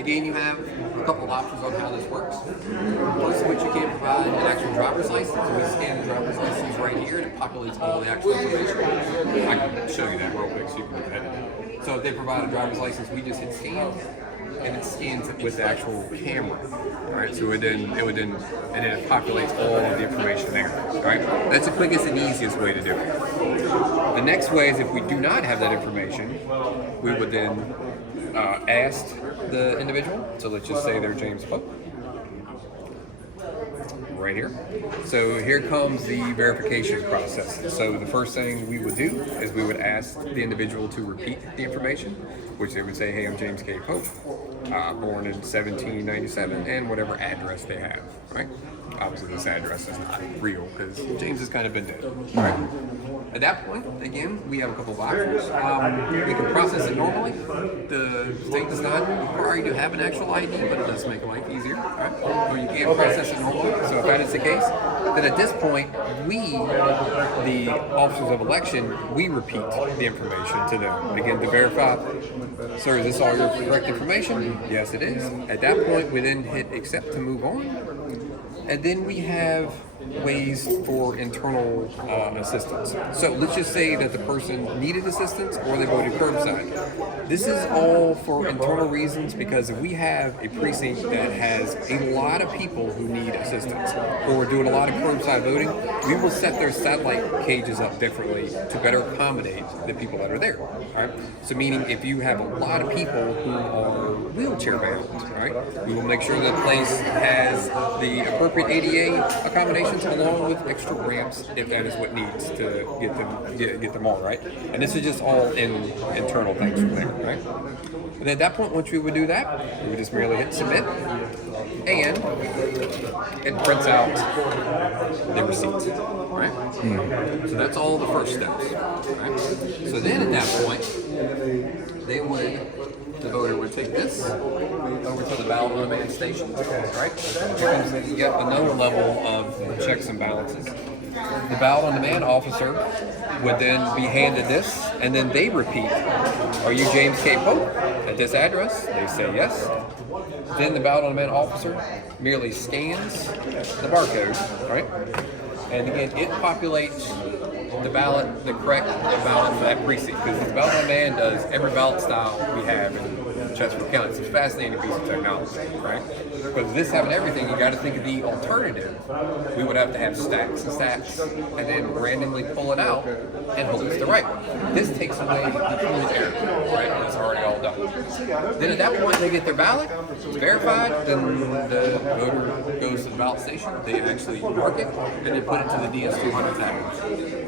Again, you have a couple of options on how this works. First of which you can provide an actual driver's license. So we scan the driver's license right here and it populates all the actual information. I can show you that real quick so you can look at it. So if they provide a driver's license, we just hit scan and it scans it with the actual camera. Alright, so it populates all of the information there. Alright, that's the quickest and easiest way to do it. The next way is if we do not have that information, we would then ask the individual. So let's just say they're James Pope. Right here. So here comes the verification process. So the first thing we would do is we would ask the individual to repeat the information, which they would say, hey, I'm James K. Pope, born in 1797, and whatever address they have, right? Obviously this address is not real because James has kind of been dead, right? At that point, again, we have a couple of options. We can process it normally. The state does not require you to have an actual ID, but it does make life easier, right? Or you can process it normally. So if that is the case, then at this point, we, the officers of election, we repeat the information to them. Again, to verify, sir, is this all your correct information? Yes, it is. At that point, we then hit accept to move on. And then we have ways for internal assistance. So let's just say that the person needed assistance or they voted curbside. This is all for internal reasons because if we have a precinct that has a lot of people who need assistance or we're doing a lot of curbside voting, we will set their satellite cages up differently to better accommodate the people that are there. Right? So meaning if you have a lot of people who are wheelchair bound, right, we will make sure that place has the appropriate ADA accommodations along with extra ramps if that is what needs to get them all right. And this is just all internal things from there, right? And at that point, once we would do that, we would just merely hit submit, and it prints out the receipt, right? So that's all the first steps, right? So then at that point, the voter would take this over to the ballot on demand station, right? Here comes yet another level of checks and balances. The ballot on demand officer would then be handed this, and then they repeat, are you James K. Pope at this address? They say yes. Then the ballot on demand officer merely scans the barcode, right? And again, it populates the ballot, the correct ballot for that precinct, because the ballot on demand does every ballot style we have in Chesterfield County. It's a fascinating piece of technology, right? Because this having everything, you got to think of the alternative. We would have to have stacks and stacks, and then randomly pull it out and hope it's the right one. This takes away the human error, right? And it's already all done. Then at that point, they get their ballot, it's verified, then the voter goes to the ballot station, they actually mark it, and then put it to the DS200 tablet.